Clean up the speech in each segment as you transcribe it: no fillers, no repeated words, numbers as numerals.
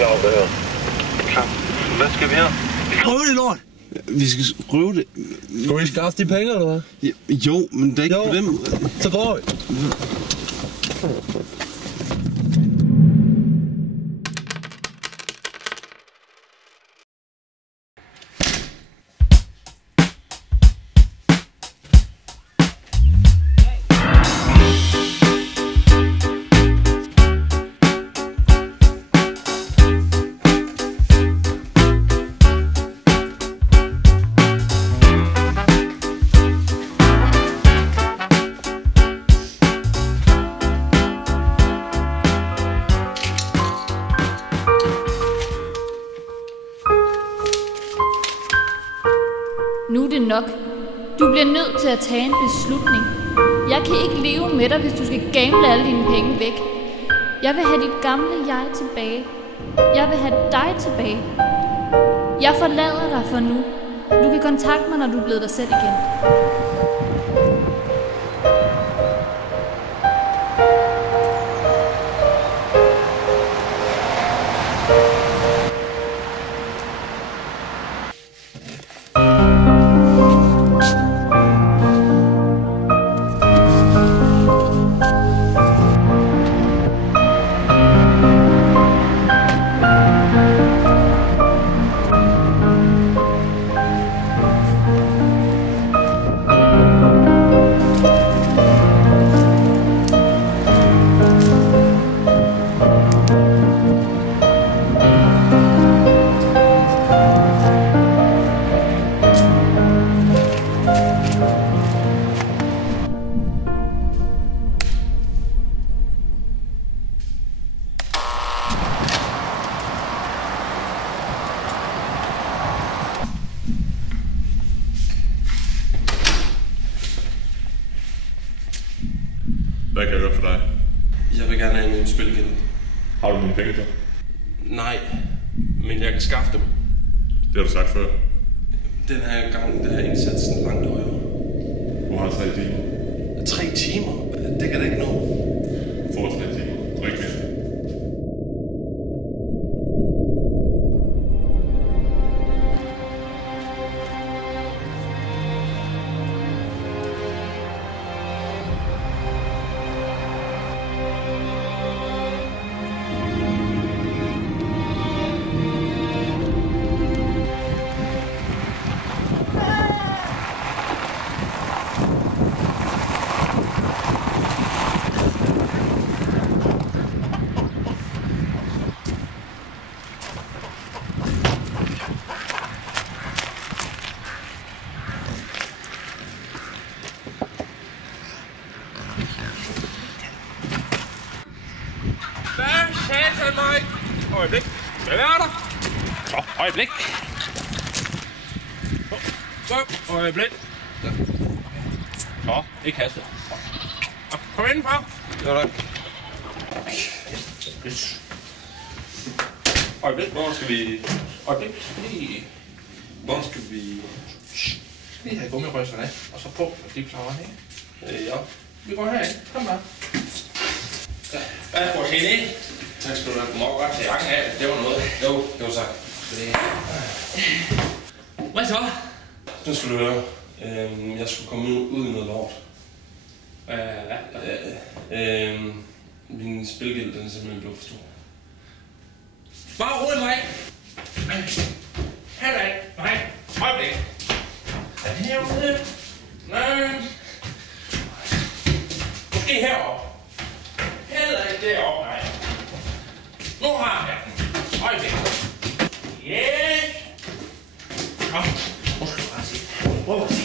klar over det her. Klar. Hvad skal vi her? Prøv det, lort! Vi skal prøve det. Skal vi skaffe de penge, eller hvad? Jo, men det er ikke på dem. Så går vi. Nu er det nok. Du bliver nødt til at tage en beslutning. Jeg kan ikke leve med dig, hvis du skal gamble alle dine penge væk. Jeg vil have dit gamle jeg tilbage. Jeg vil have dig tilbage. Jeg forlader dig for nu. Du kan kontakte mig, når du er blevet dig selv igen. Hvad kan jeg gøre for dig? Jeg vil gerne have min spil igen. Har du mine penge så? Nej, men jeg kan skaffe dem. Det har du sagt før. Den her gang, der er indsatsen langt højere. Du har 3 timer. 3 timer? Det kan da ikke nå. Får 3 timer. Tryk mere. Hvad sagde mig? Øjeblik. Hvad er der? Så, øjeblik. Så, øjeblik. Så, ikke haste. Kom indenfor. Jo, tak. Øjeblik, hvor skal vi... Øjeblik, lige... Hvor skal vi... Lige have gummirøserne af, og så på de plader her. Ja. Vi går herind. Kom bare. Hvad er det, Henning? Tak skal du have. Du må godt tage jakken af. Det var noget. Jo, det var sagt. Hvad så? Nu skal du høre. Jeg skulle komme ud i noget lort. Min spilgæld, den er simpelthen blevet for stor. Bare rolig mig. Halvdag. Nej. Øjeblik. Er det herude? Nej. Måske heroppe. Heller ikke deroppe, nej. Nu har jeg den. Øjeblik. Yes. Kom. Nu skal du bare se. Prøv at se.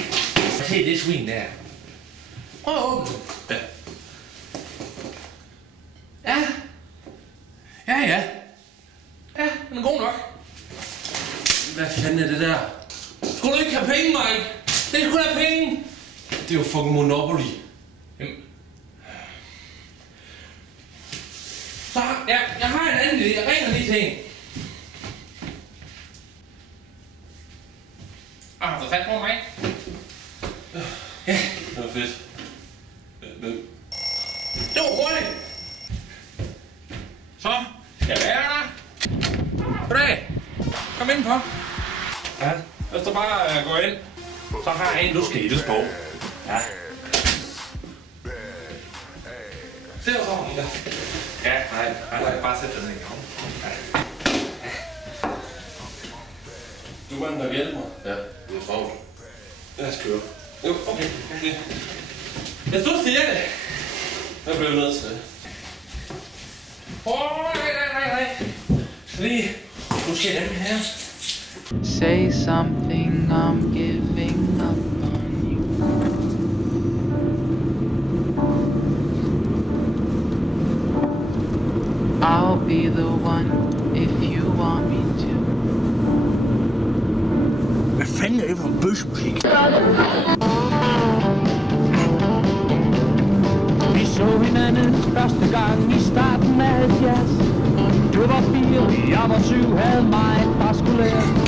Se det svin der. Prøv at åbne. Ja. Ja. Ja. Ja, den er god nok. Hvad fanden er det der? Skulle du ikke have penge, Mike? Det skulle have penge. Det er jo fucking Monopoly. Jamen. Så, ja, jeg har en anden idé. Jeg ringer lige til en. Har du fat på mig? Ja, det var fedt. Det var hurtigt. Så, skal jeg være der? Ja, hvis du bare går ind, så har jeg en, du skal hilse på. Ja. Det er sådan der. Ja, nej, bare sæt den i gang. Ja. Du var den, der hjælper mig? Ja, det er travlt. Jeg skal køre. Jo, okay. Jeg stod siger det. Jeg blev nødt til det. Nej. Lige. Nu skal jeg her. Say something, I'm giving up on you. I'll be the one if you want me to. Hvad fanden er det for en bøsmusik? Vi så hinanden første gang i starten af 70. Du var 4, jeg var 7, havde mig der skulle lære.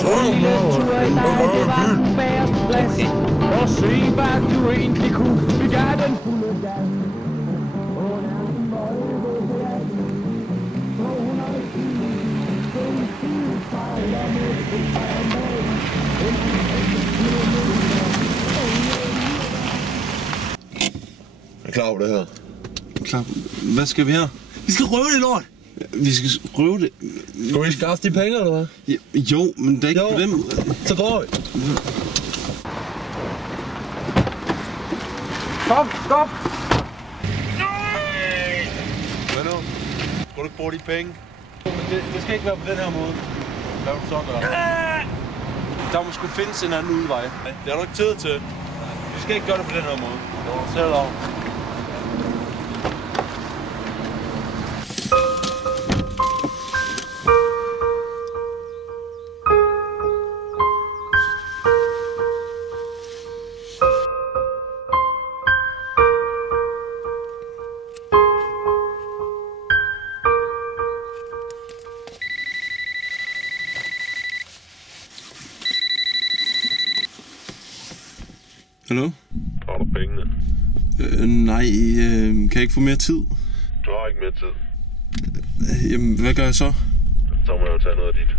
Så lille tur i dig, det var den bagerste plads. Og se hvad du egentlig kunne, vi gav den fulde gas. Er klar over det her? Klar. Hvad skal vi her? Vi skal røve det lort! Vi skal røve det. Skal vi skaffe de penge, eller hvad? Jo, men det er ikke på dem. Så går vi. Stop! Hvad nu? Skal du ikke bruge de penge? Det skal ikke være på den her måde. Hvad vil du så gøre? Der må sgu findes en anden udvej. Det har du ikke tid til. Vi skal ikke gøre det på den her måde. Det var selv om. Hallo? Har du pengene? Nej, kan jeg ikke få mere tid? Du har ikke mere tid. Jamen, hvad gør jeg så? Så må jeg jo tage noget af dit.